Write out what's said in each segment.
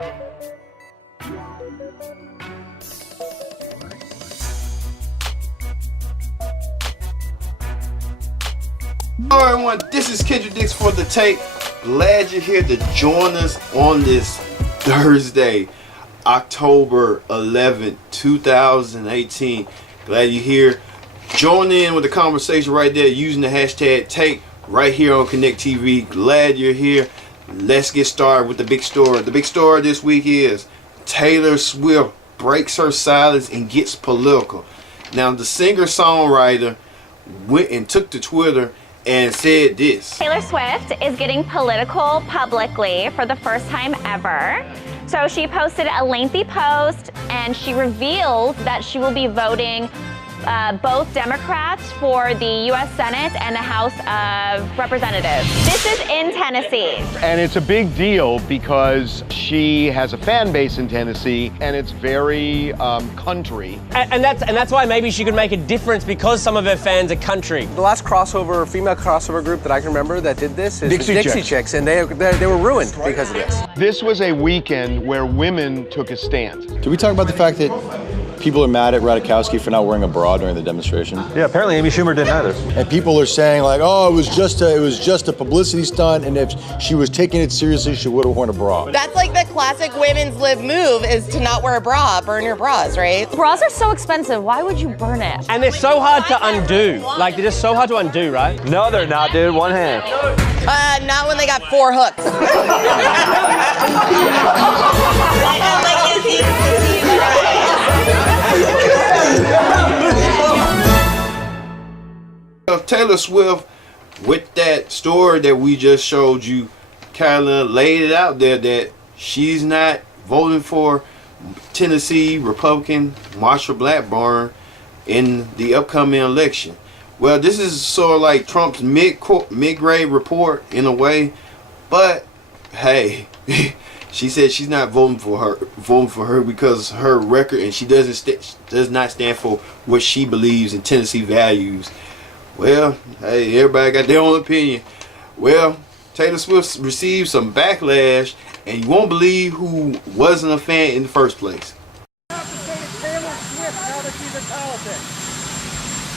Hello everyone, this is Kendrick Dix for The Take. Glad you're here to join us on this Thursday, October 11th, 2018. Glad you're here. Join in with the conversation right there using the hashtag Take right here on Connect TV. Glad you're here. Let's get started with the big story. The big story this week is Taylor Swift breaks her silence and gets political. Now the singer-songwriter went and took to Twitter and said this. Taylor Swift is getting political publicly for the first time ever. So she posted a lengthy post and she revealed that she will be voting both Democrats for the U.S. Senate and the House of Representatives. This is in Tennessee. And it's a big deal because she has a fan base in Tennessee and it's very country. And that's why maybe she could make a difference because some of her fans are country. The last female crossover group that I can remember that did this is Dixie Dixie Chicks, and they were ruined because of this. This was a weekend where women took a stand. Did we talk about the fact that people are mad at Radikowski for not wearing a bra during the demonstration? Yeah, apparently Amy Schumer didn't either. And people are saying like, oh, it was just a publicity stunt, and if she was taking it seriously, she would have worn a bra. That's like the classic women's lib move, is to not wear a bra, burn your bras, right? Bras are so expensive. Why would you burn it? And they're so hard to undo. Like, they're just so hard to undo, right? No, they're not, dude. One hand. Not when they got 4 hooks. Taylor Swift, with that story that we just showed you, kind of laid it out there that she's not voting for Tennessee Republican Marsha Blackburn in the upcoming election. Well, this is sort of like Trump's mid-grade report in a way, but hey, she said she's not voting for her because her record, and she does not stand for what she believes in Tennessee values. Well, hey, everybody got their own opinion. Well, Taylor Swift received some backlash, and you won't believe who wasn't a fan in the first place. Taylor Swift now that she's in politics.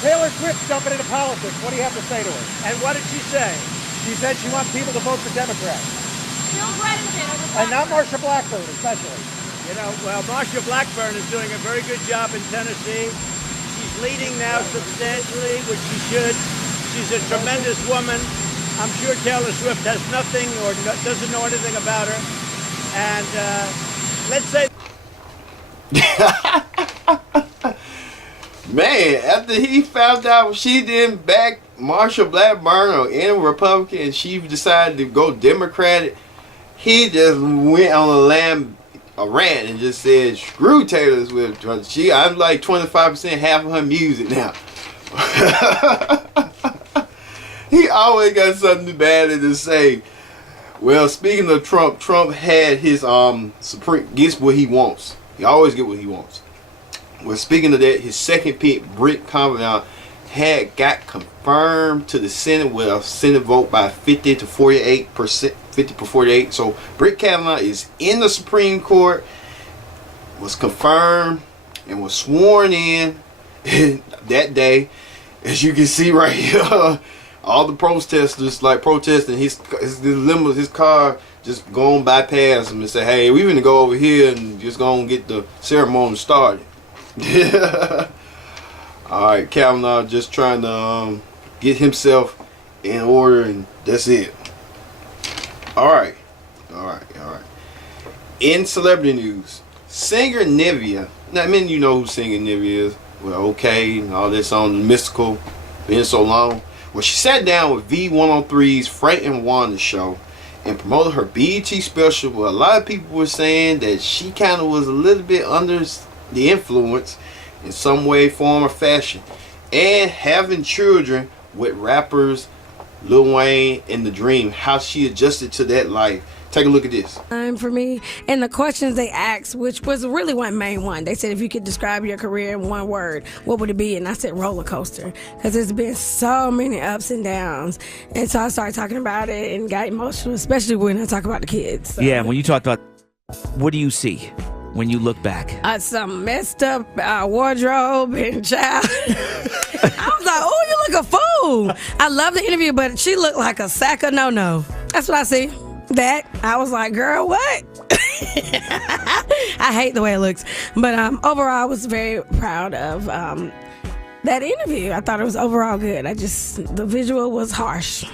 Taylor Swift jumping into politics. What do you have to say to her? And what did she say? She said she wants people to vote for Democrats. And not Marsha Blackburn, especially. You know, well, Marsha Blackburn is doing a very good job in Tennessee. She's leading now substantially, which she should. She's a tremendous woman. I'm sure Taylor Swift has nothing or doesn't know anything about her. And let's say... Man, after he found out she didn't back Marsha Blackburn or any Republican, and she decided to go Democratic, he just went on a rant and just said, screw Taylor Swift. I'm like 25% half of her music now. He always got something bad to say. Well, speaking of Trump, Trump had his gets what he wants. He always get what he wants. Well, speaking of that, his second pick, Brett Kavanaugh, had got confirmed to the Senate with a Senate vote by 50 to 48%. 50 to 48. So Brett Kavanaugh is in the Supreme Court, was confirmed and was sworn in that day. As you can see right here, all the protesters like protesting his car, just going bypass him and say, hey, we're going to go over here and just go and get the ceremony started. Alright, Kavanaugh just trying to get himself in order, and that's it. Alright. In celebrity news, singer Nivea. Now, many of you know who singer Nivea is. Well, okay, and all this on Mystical, been so long. Well, she sat down with V103's Frank and Wanda show and promoted her BET special. Well, a lot of people were saying that she kind of was a little bit under the influence in some way, form, or fashion, and having children with rappers Lil Wayne and The Dream, how she adjusted to that life. Take a look at this. For me, and the questions they asked, which was really one main one. They said, if you could describe your career in one word, what would it be? And I said roller coaster, because there's been so many ups and downs. And so I started talking about it and got emotional, especially when I talk about the kids. So. Yeah, when you talked about what do you see when you look back? Some messed up wardrobe and child. I was like, oh, you look a fool. I love the interview, but she looked like a sack of no-no. That's what I see. That. I was like, girl, what? I hate the way it looks. But overall, I was very proud of that interview. I thought it was overall good. The visual was harsh.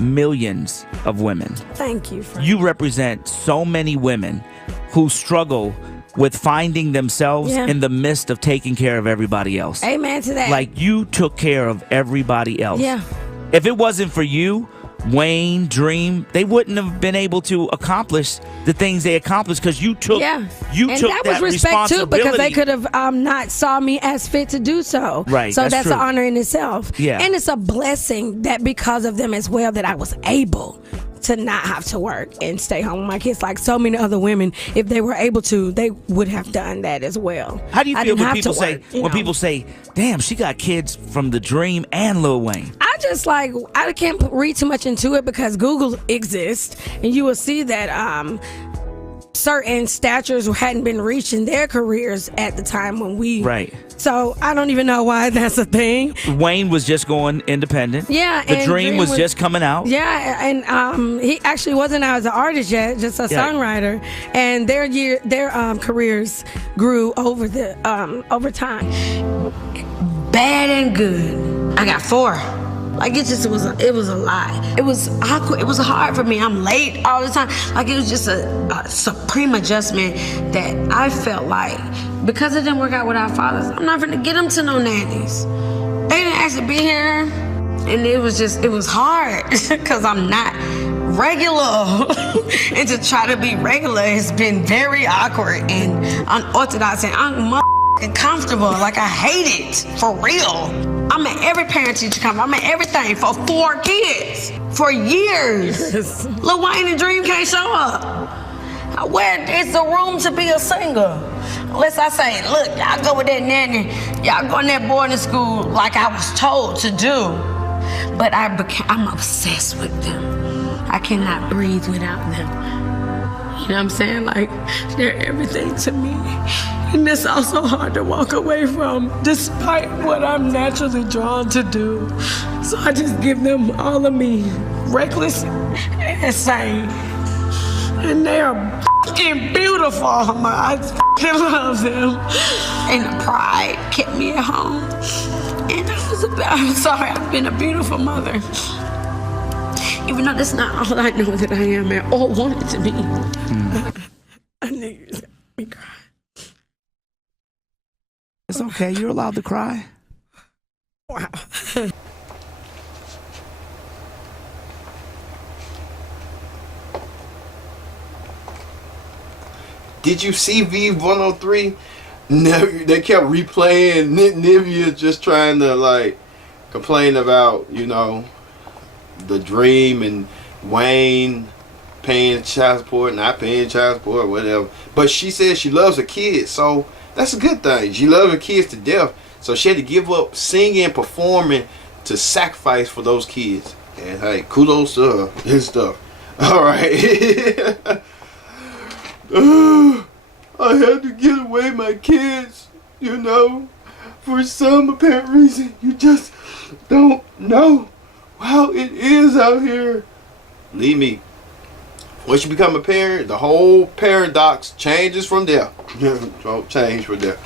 Millions of women. Thank you. You represent so many women who struggle with finding themselves in the midst of taking care of everybody else. Amen to that. Like, you took care of everybody else. Yeah. If it wasn't for you, Wayne, Dream, they wouldn't have been able to accomplish the things they accomplished because you took and took that was respect too, responsibility. because they could have not saw me as fit to do so. Right. So that's true. an honor in itself. Yeah. And it's a blessing that because of them as well that I was able to not have to work and stay home with my kids. Like so many other women, if they were able to, they would have done that as well. How do you feel when people people say, "Damn, she got kids from the Dream and Lil Wayne"? I can't read too much into it because Google exists, and you will see that certain statures hadn't been reached in their careers at the time when we. Right. So I don't even know why that's a thing. Wayne was just going independent. Yeah. The Dream was just coming out. Yeah, and he actually wasn't out as an artist yet, just a songwriter. And their careers grew over time. Bad and good. I got 4. Like it was a lot. It was awkward. It was hard for me. I'm late all the time. Like it was just a supreme adjustment that I felt like because it didn't work out with our fathers, I'm not gonna get them to no nannies. They didn't actually be here, and it was hard because I'm not regular. And to try to be regular has been very awkward and unorthodox and uncomfortable. Like I hate it for real. I'm at every parent-teacher conference. I'm at everything for 4 kids for years. Lil Wayne and Dream can't show up. Where is the room to be a singer? Unless I say, look, y'all go with that nanny. Y'all go in that boarding school like I was told to do. But I'm obsessed with them. I cannot breathe without them. You know what I'm saying? Like, they're everything to me. And it's also hard to walk away from, despite what I'm naturally drawn to do. So I just give them all of me, reckless and sane. And they are fucking beautiful. I fucking love them. And the pride kept me at home. And I'm sorry, I've been a beautiful mother. Even though that's not all I know that I am at all wanted to be. I knew you was gonna make me cry. It's okay. You're allowed to cry. Wow. Did you see V103? No, they kept replaying Nivea just trying to like complain about, the Dream and Wayne paying child support, not paying child support, whatever. But she said she loves her kids, so that's a good thing. She loves her kids to death, so she had to give up singing and performing to sacrifice for those kids. And hey, kudos to her and stuff. All right. I had to get away my kids, for some apparent reason. You just don't know how it is out here. Believe me, once you become a parent, the whole paradox changes from there. Don't change from there.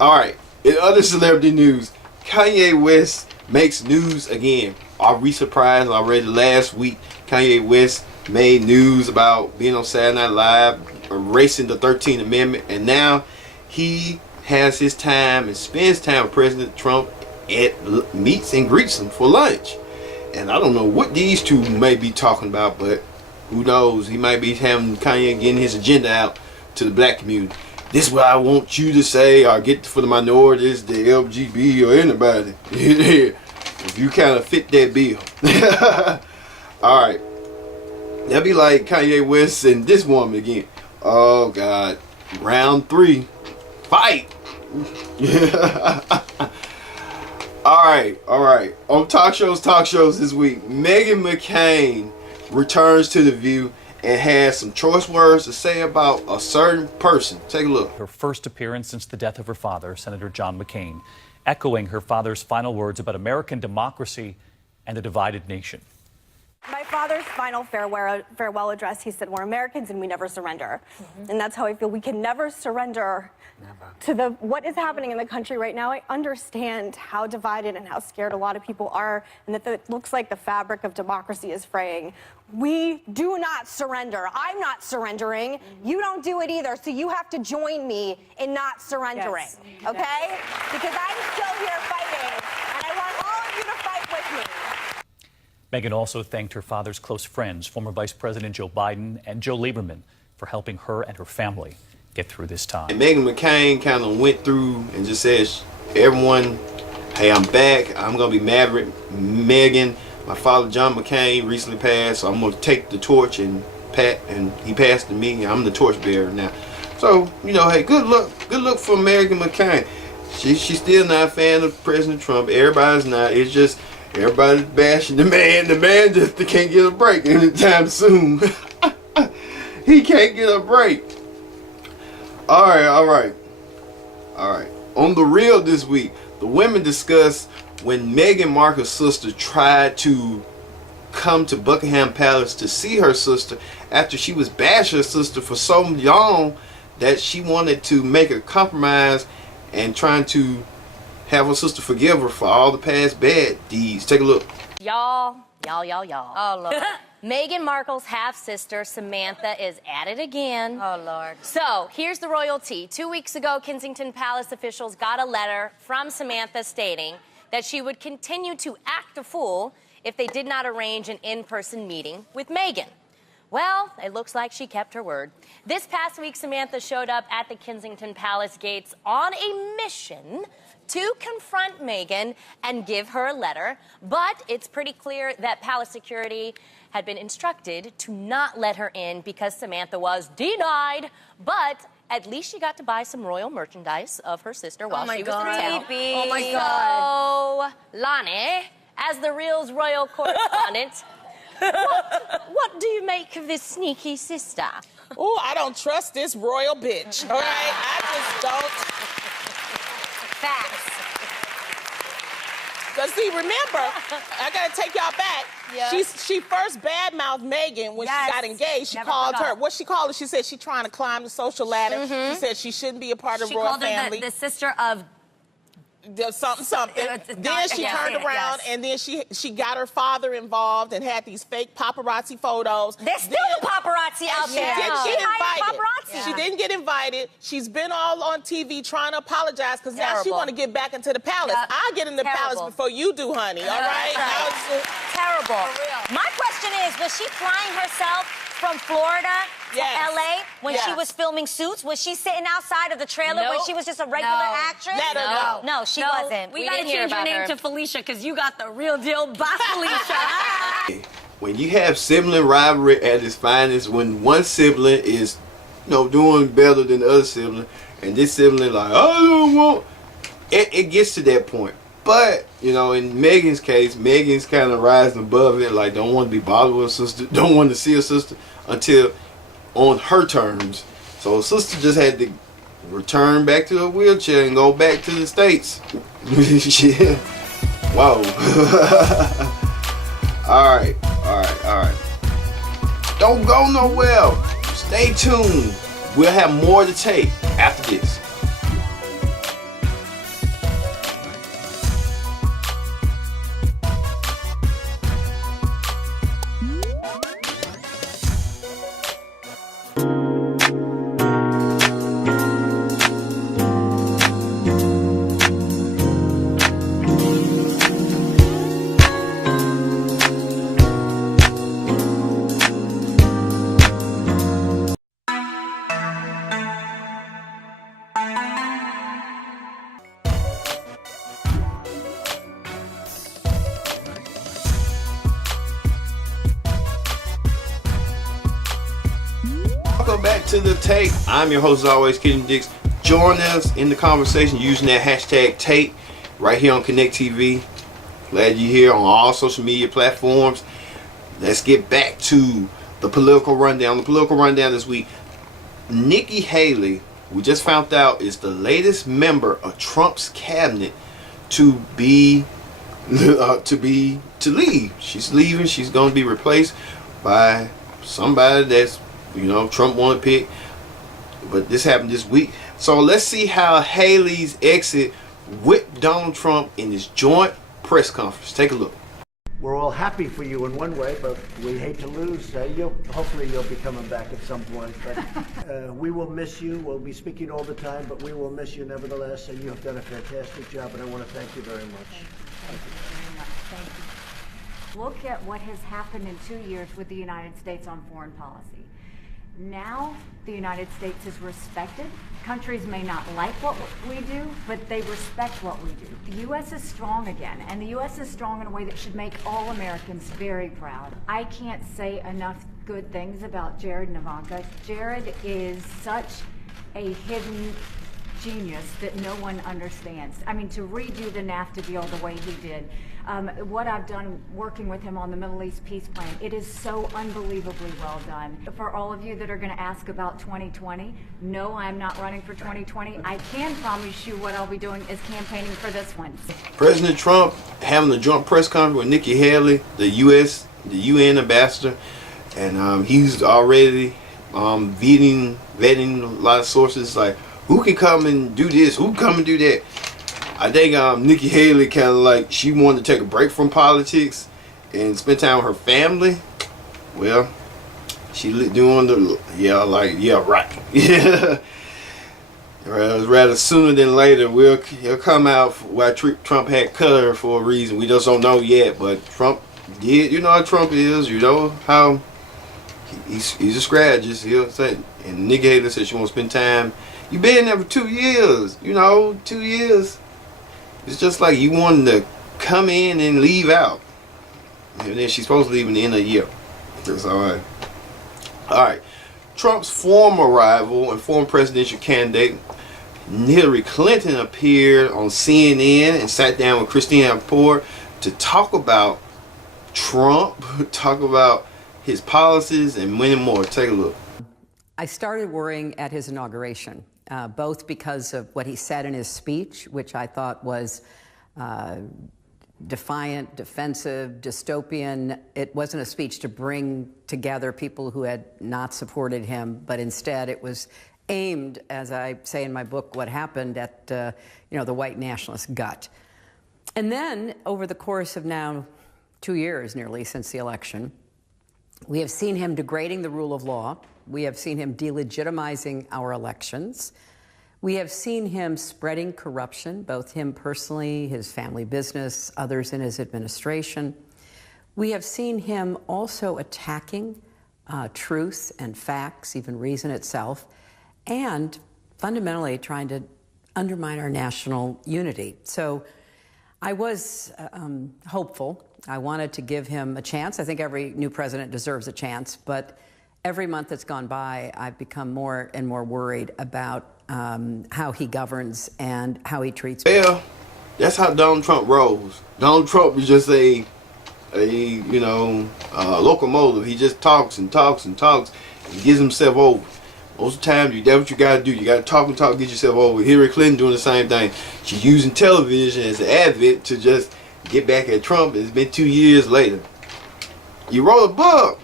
Alright, in other celebrity news, Kanye West makes news again. Are we surprised? Already last week, Kanye West made news about being on Saturday Night Live, erasing the 13th Amendment, and now he has his time and spends time with President Trump and meets and greets him for lunch. And I don't know what these two may be talking about, but who knows? He might be having Kanye getting his agenda out to the black community. This is what I want you to say, or get for the minorities, the LGBT, or anybody. If you kind of fit that bill. Alright. That'd be like Kanye West and this woman again. Oh God. Round 3. Fight. Alright. On talk shows this week, Meghan McCain returns to The View and has some choice words to say about a certain person. Take a look. Her first appearance since the death of her father, Senator John McCain, echoing her father's final words about American democracy and a divided nation. My father's final farewell address, he said, we're Americans and we never surrender. And that's how I feel. We can never surrender to what is happening in the country right now. I understand how divided and how scared a lot of people are, and that it looks like the fabric of democracy is fraying. We do not surrender. I'm not surrendering. You don't do it either, so you have to join me in not surrendering, okay? Because I'm still here fighting, and I want all of you to fight with me. Meghan also thanked her father's close friends, former Vice President Joe Biden and Joe Lieberman, for helping her and her family get through this time. And Meghan McCain kind of went through and just says, everyone, hey, I'm back. I'm going to be Maverick Meghan. My father, John McCain, recently passed, so I'm going to take the torch and he passed to me. I'm the torchbearer now. So, you know, hey, good luck for Meghan McCain. She's still not a fan of President Trump. Everybody's not. It's just everybody's bashing the man. The man just can't get a break anytime soon. He can't get a break. All right. On The Real this week, the women discussed when Meghan Markle's sister tried to come to Buckingham Palace to see her sister after she was bashing her sister for so long that she wanted to make a compromise and trying to have her sister forgive her for all the past bad deeds. Take a look. Y'all. Oh, Lord. Meghan Markle's half-sister, Samantha, is at it again. Oh, Lord. So, here's the royalty. 2 weeks ago, Kensington Palace officials got a letter from Samantha stating that she would continue to act a fool if they did not arrange an in-person meeting with Meghan. Well, it looks like she kept her word. This past week, Samantha showed up at the Kensington Palace gates on a mission to confront Meghan and give her a letter, but it's pretty clear that Palace security had been instructed to not let her in because Samantha was denied, but at least she got to buy some royal merchandise of her sister while she was in town. Oh my God. So, Lonnie, as the Real's royal correspondent, what do you make of this sneaky sister? Oh, I don't trust this royal bitch, all right? I just don't. Facts. Because, see, remember, I got to take y'all back. Yeah. She first badmouthed Meghan when she got engaged. She called her, what she called her? She said she's trying to climb the social ladder. She said she shouldn't be a part of the royal family. She called her the sister of... something. Then she turned around and then she got her father involved and had these fake paparazzi photos. There's still the paparazzi out there. She didn't get invited. She's been all on TV trying to apologize because now she want to get back into the palace. I'll get in the palace before you do, honey. All right? Terrible. My question is, was she flying herself from Florida to LA when she was filming Suits? Was she sitting outside of the trailer when she was just a regular actress? No, she wasn't. We gotta change your name to Felicia because you got the real deal. Bye, Felicia. When you have sibling rivalry at its finest, when one sibling is, doing better than the other sibling, and this sibling like, I don't want, it gets to that point. But, in Meghan's case, Meghan's kind of rising above it, like don't want to be bothered with her sister, don't want to see her sister until on her terms. So her sister just had to return back to her wheelchair and go back to the States. Whoa. All right. Don't go nowhere. Stay tuned. We'll have more to take after this. Welcome back to The Take. I'm your host as always, Kid Dix. Join us in the conversation using that hashtag Take right here on Connect TV. Glad you're here on all social media platforms. Let's get back to the political rundown. The political rundown this week. Nikki Haley, we just found out, is the latest member of Trump's cabinet to leave. She's leaving. She's going to be replaced by somebody that's, Trump want to pick. But this happened this week. So let's see how Haley's exit with Donald Trump in this joint press conference. Take a look. We're all happy for you in one way, but we hate to lose. Hopefully you'll be coming back at some point. But we will miss you. We'll be speaking all the time, but we will miss you nevertheless. And you have done a fantastic job, and I want to thank you very much. Thank you very much. Thank you. Look at what has happened in 2 years with the United States on foreign policy. Now the United States is respected. Countries may not like what we do, but they respect what we do. The U.S. is strong again, and the U.S. is strong in a way that should make all Americans very proud. I can't say enough good things about Jared and Ivanka. Jared is such a hidden genius that no one understands. I mean, to redo the NAFTA deal the way he did, what I've done working with him on the Middle East peace plan, it is so unbelievably well done. For all of you that are going to ask about 2020, no, I'm not running for 2020. I can promise you what I'll be doing is campaigning for this one. President Trump having a joint press conference with Nikki Haley, the UN ambassador, and he's already vetting a lot of sources like who can come and do this, who can come and do that. I think Nikki Haley kind of like she wanted to take a break from politics and spend time with her family. Well, she doing right. Rather sooner than later, he'll come out why Trump had cut her for a reason. We just don't know yet, but Trump did. You know how Trump is. You know how he's a strategist. He'll say, and Nikki Haley said she wants to spend time. You been there for 2 years. 2 years. It's just like you wanted to come in and leave out. And then she's supposed to leave in the end of the year. That's all right. All right. Trump's former rival and former presidential candidate, Hillary Clinton, appeared on CNN and sat down with Christine Ford to talk about Trump, talk about his policies, and many more. Take a look. I started worrying at his inauguration. Both because of what he said in his speech, which I thought was defiant, defensive, dystopian. It wasn't a speech to bring together people who had not supported him, but instead it was aimed, as I say in my book, what happened at the white nationalist gut. And then over the course of now 2 years nearly since the election, we have seen him degrading the rule of law. We have seen him delegitimizing our elections. We have seen him spreading corruption, both him personally, his family business, others in his administration. We have seen him also attacking truth and facts, even reason itself, and fundamentally trying to undermine our national unity. So I was hopeful. I wanted to give him a chance. I think every new president deserves a chance, but every month that's gone by, I've become more and more worried about how he governs and how he treats people. Well, that's how Donald Trump rolls. Donald Trump is just a locomotive. He just talks and talks and talks and gets himself over. Most of the time, that's what you got to do. You got to talk and talk, get yourself over. Hillary Clinton doing the same thing. She's using television as an advocate to just get back at Trump. It's been 2 years later. You wrote a book.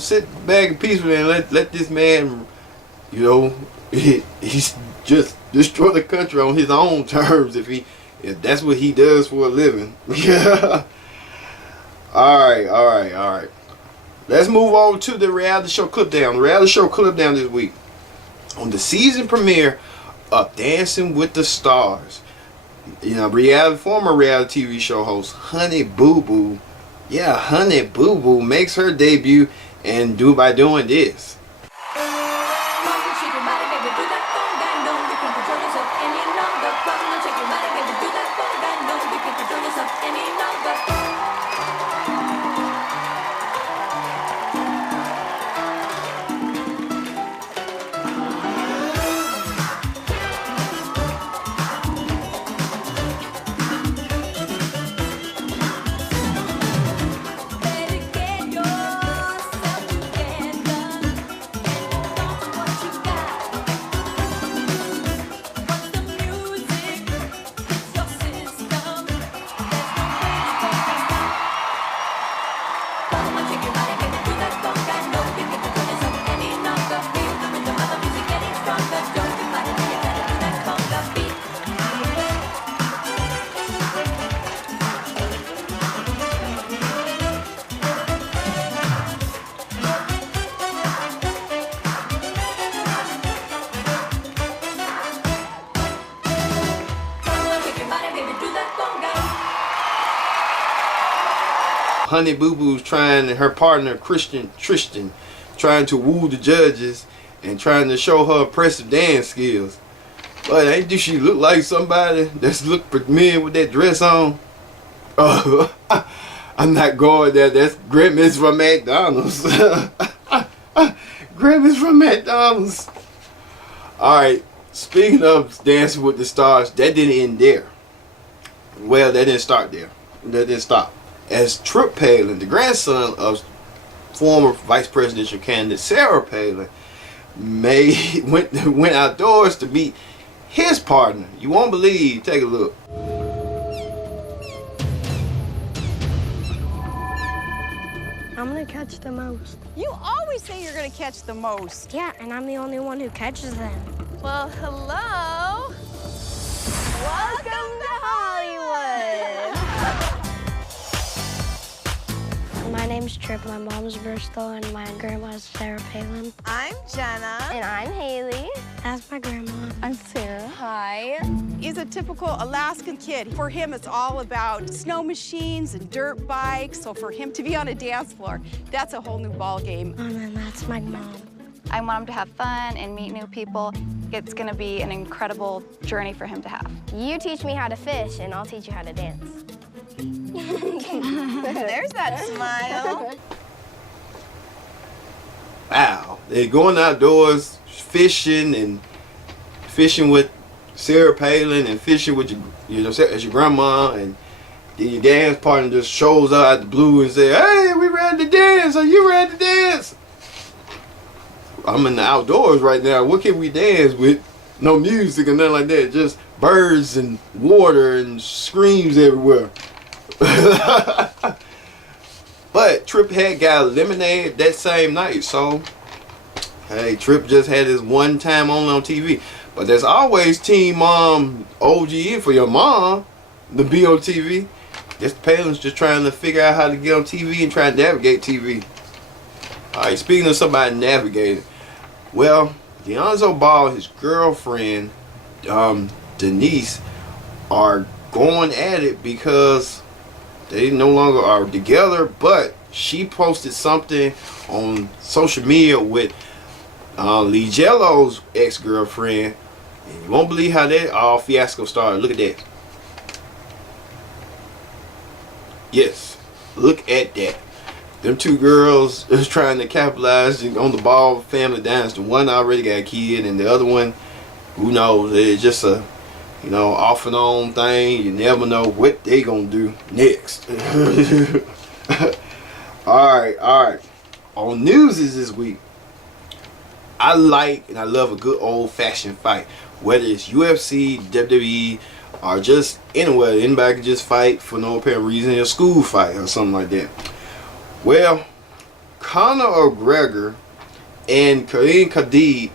Sit back and peacefully and let this man, he's just destroy the country on his own terms if that's what he does for a living. Yeah. All right. Let's move on to the reality show clip down. The reality show clip down this week. On the season premiere of Dancing with the Stars, former reality TV show host Honey Boo Boo. Yeah, Honey Boo Boo makes her debut by doing this. Honey Boo Boo's trying, and her partner Tristan, trying to woo the judges and trying to show her impressive dance skills. But ain't do she look like somebody that's look familiar with that dress on? I'm not going there. That's Grimace from McDonald's. Grimace from McDonald's. Alright, speaking of Dancing with the Stars, that didn't end there. Well, that didn't start there. That didn't stop. As Trip Palin, the grandson of former vice presidential candidate Sarah Palin, went outdoors to meet his partner. You won't believe. Take a look. I'm gonna catch the most. You always say you're gonna catch the most. Yeah, and I'm the only one who catches them. Well, hello. Welcome to Hollywood. My name's Trip, my mom's Bristol, and my grandma's Sarah Palin. I'm Jenna. And I'm Haley. That's my grandma. I'm Sarah. Hi. He's a typical Alaskan kid. For him, it's all about snow machines and dirt bikes. So for him to be on a dance floor, that's a whole new ball game. And then that's my mom. I want him to have fun and meet new people. It's gonna be an incredible journey for him to have. You teach me how to fish, and I'll teach you how to dance. There's that smile. Wow, they're going outdoors fishing with Sarah Palin and fishing with as your grandma, and then your dance partner just shows up out the blue and say, "Hey, we ready to dance? Are you ready to dance?" I'm in the outdoors right now. What can we dance with? No music and nothing like that. Just birds and water and screams everywhere. But Trip had got eliminated that same night, so hey, Trip just had his one time on TV. But there's always Team OGE for your mom to be on TV. Guess the Palin's just trying to figure out how to get on TV and try to navigate TV. Alright, speaking of somebody navigating, well, Deonzo Ball and his girlfriend Denise are going at it because they no longer are together, but she posted something on social media with Lee Jello's ex-girlfriend, and you won't believe how that all fiasco started. Look at that. Yes, look at that. Them two girls is trying to capitalize on the Ball family dynasty. One already got a kid, and the other one, who knows? It's just a off and on thing. You never know what they gonna do next. Alright. On newses this week, I like and I love a good old fashioned fight. Whether it's UFC, WWE, or just anywhere, anybody can just fight for no apparent reason, a school fight or something like that. Well, Conor McGregor and Karim Khabib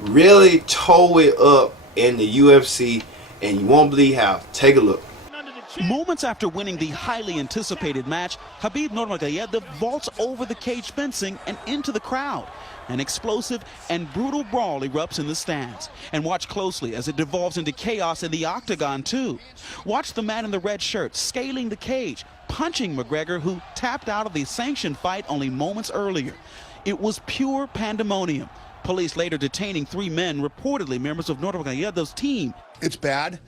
really tore it up in the UFC, and you won't believe how. Take a look. Moments after winning the highly anticipated match, Khabib Nurmagomedov vaults over the cage fencing and into the crowd. An explosive and brutal brawl erupts in the stands. And watch closely as it devolves into chaos in the octagon too. Watch the man in the red shirt scaling the cage, punching McGregor, who tapped out of the sanctioned fight only moments earlier. It was pure pandemonium. Police later detaining 3 men, reportedly members of Nurmagomedov's team. It's bad.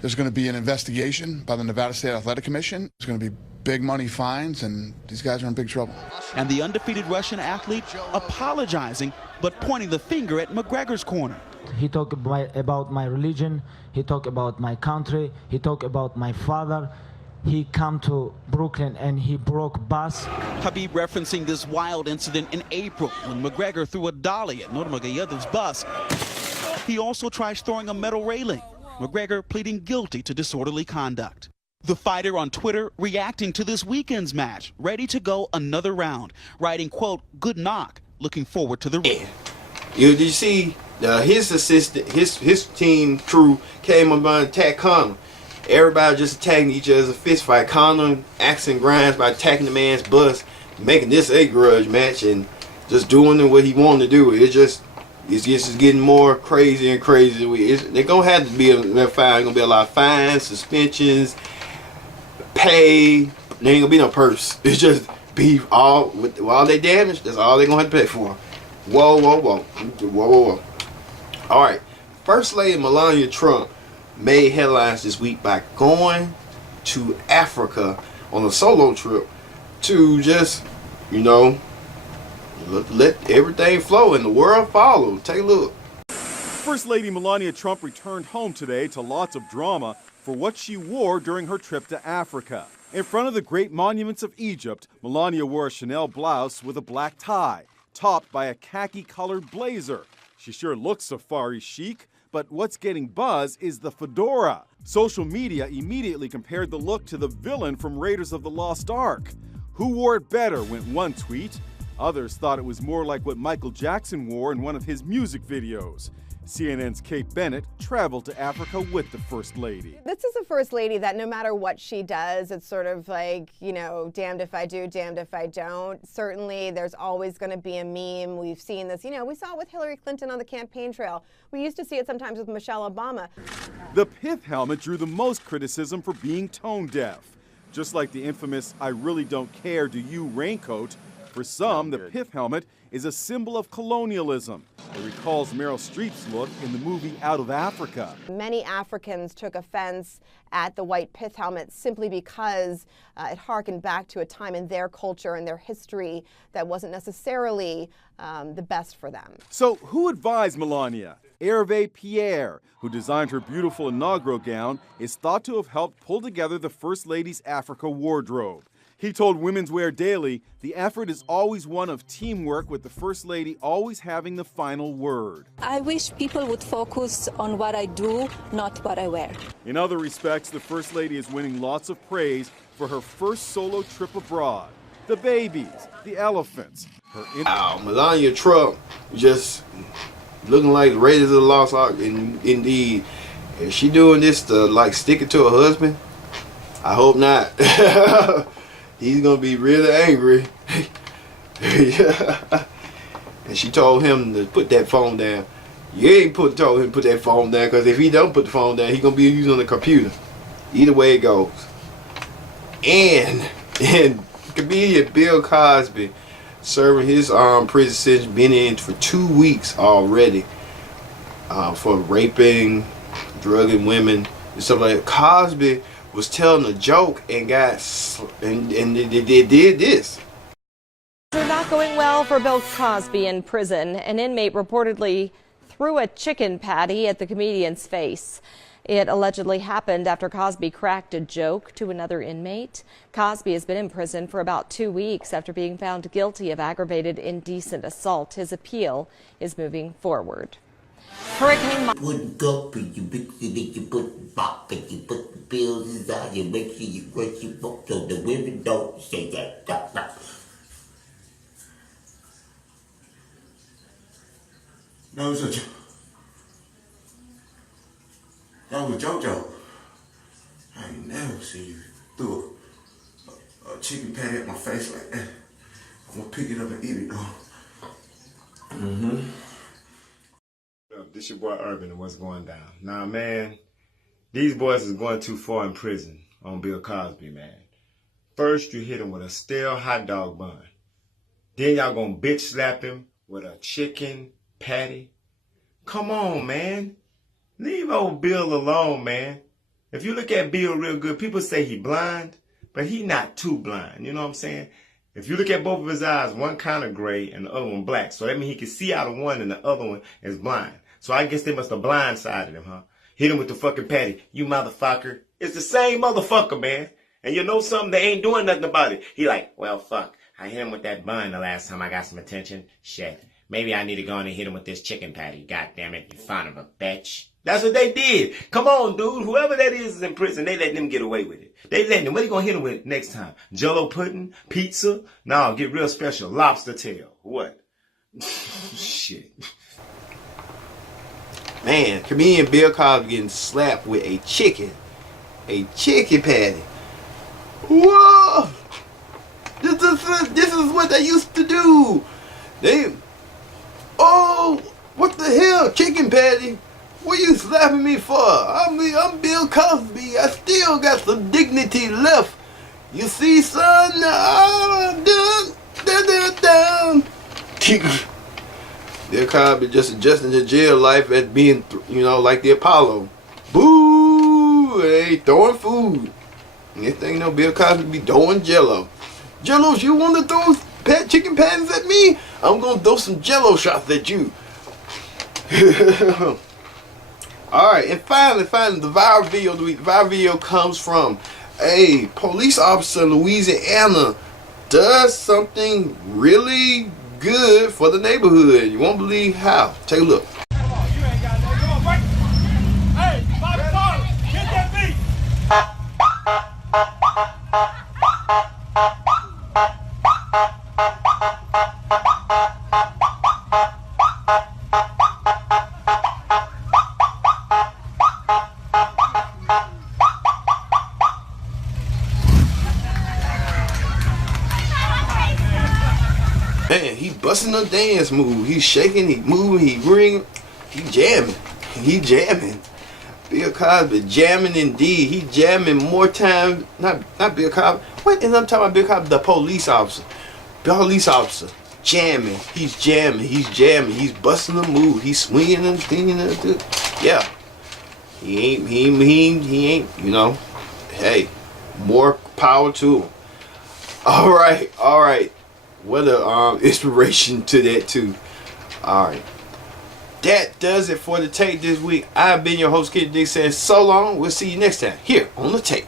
There's going to be an investigation by the Nevada State Athletic Commission. There's going to be big money fines, and these guys are in big trouble. And the undefeated Russian athlete apologizing, but pointing the finger at McGregor's corner. He talked about my religion. He talked about my country. He talked about my father. He come to Brooklyn and he broke bus. Khabib referencing this wild incident in April when McGregor threw a dolly at Nurmagomedov's bus. He also tries throwing a metal railing. McGregor pleading guilty to disorderly conduct. The fighter on Twitter reacting to this weekend's match, ready to go another round, writing, quote, "Good knock, looking forward to the ring." Did you see his assistant, his team crew came up and attacked Conor. Everybody just attacking each other as a fist fight. Conor axing Grimes by attacking the man's bus, making this a grudge match and just doing what he wanted to do. It's just getting more crazy and crazy. They're gonna have to be a fine. Gonna be a lot of fines, suspensions, pay. There ain't gonna be no purse. It's just beef. All they damage. That's all they gonna have to pay for. Whoa, whoa, whoa, whoa, whoa, whoa. All right. First Lady Melania Trump made headlines this week by going to Africa on a solo trip to just, you know, let everything flow and the world follow. Take a look. First Lady Melania Trump returned home today to lots of drama for what she wore during her trip to Africa. In front of the great monuments of Egypt, Melania wore a Chanel blouse with a black tie, topped by a khaki-colored blazer. She sure looks safari chic, but what's getting buzz is the fedora. Social media immediately compared the look to the villain from Raiders of the Lost Ark. Who wore it better, went one tweet. Others thought it was more like what Michael Jackson wore in one of his music videos. CNN's Kate Bennett traveled to Africa with the First Lady. This is a First Lady that no matter what she does, it's sort of like, you know, damned if I do, damned if I don't. Certainly, there's always going to be a meme. We've seen this, you know, we saw it with Hillary Clinton on the campaign trail. We used to see it sometimes with Michelle Obama. The pith helmet drew the most criticism for being tone deaf. Just like the infamous I really don't care, do you raincoat, for some, the pith helmet is a symbol of colonialism. It recalls Meryl Streep's look in the movie Out of Africa. Many Africans took offense at the white pith helmet simply because it harkened back to a time in their culture and their history that wasn't necessarily the best for them. So who advised Melania? Hervé Pierre, who designed her beautiful inaugural gown, is thought to have helped pull together the First Lady's Africa wardrobe. He told Women's Wear Daily, the effort is always one of teamwork, with the First Lady always having the final word. I wish people would focus on what I do, not what I wear. In other respects, the First Lady is winning lots of praise for her first solo trip abroad. The babies, the elephants, her... Wow, Melania Trump just looking like the Raiders of the Lost Ark. Indeed, is she doing this to like stick it to her husband? I hope not. He's gonna be really angry. And she told him to put that phone down. You ain't told him to put that phone down, because if he don't put the phone down, he's gonna be using the computer. Either way it goes. And comedian Bill Cosby serving his prison sentence, been in for 2 weeks already for raping, drugging women and stuff like that. Cosby was telling a joke and they did this. Things are not going well for Bill Cosby in prison. An inmate reportedly threw a chicken patty at the comedian's face. It allegedly happened after Cosby cracked a joke to another inmate. Cosby has been in prison for about 2 weeks after being found guilty of aggravated indecent assault. His appeal is moving forward. Hurricane you put box, you put the pills inside, you make sure you brush your book so the women don't say that. That was a JoJo. I ain't never seen you throw a chicken patty at my face like that. I'm gonna pick it up and eat it though. This your boy Urban and what's going down. Now, man, these boys is going too far in prison on Bill Cosby, man. First, you hit him with a stale hot dog bun. Then y'all gonna bitch slap him with a chicken patty. Come on, man. Leave old Bill alone, man. If you look at Bill real good, people say he blind, but he not too blind. You know what I'm saying? If you look at both of his eyes, one kind of gray and the other one black. So that means he can see out of one and the other one is blind. So I guess they must have blindsided him, huh? Hit him with the fucking patty. You motherfucker. It's the same motherfucker, man. And you know something? They ain't doing nothing about it. He like, well, fuck. I hit him with that bun the last time I got some attention. Shit. Maybe I need to go on and hit him with this chicken patty. God damn it. You son of a bitch. That's what they did. Come on, dude. Whoever that is in prison, they letting them get away with it. They letting them. What are you going to hit him with next time? Jell-O pudding? Pizza? No, get real special. Lobster tail. What? Shit. Man, comedian Bill Cosby getting slapped with a chicken patty. Whoa! This is what they used to do. What the hell, chicken patty? What you slapping me for? I'm Bill Cosby. I still got some dignity left. You see, son, Bill Cosby just adjusting to jail life as being, like the Apollo. Boo! They throwing food. Next thing you know, Bill Cosby be throwing Jello. Jellos, you want to throw chicken patties at me? I'm gonna throw some Jello shots at you. All right, and finally, the viral video. The viral video comes from a police officer in Louisiana does something really good for the neighborhood. You won't believe how. Take a look. Man, he busting a dance move. He's shaking, he moving, he ringing, he jamming. He jamming. Bill Cosby jamming indeed. He jamming more time. Not Bill Cosby. What is I'm talking about? Bill Cosby, the police officer. Police officer jamming. He's jamming. He's jamming. He's busting a move. He's swinging and singing and yeah. He ain't. Hey, more power to him. All right. What a inspiration to that too. All right, that does it for the tape this week. I've been your host, Kid Dick, saying so long. We'll see you next time here on the tape.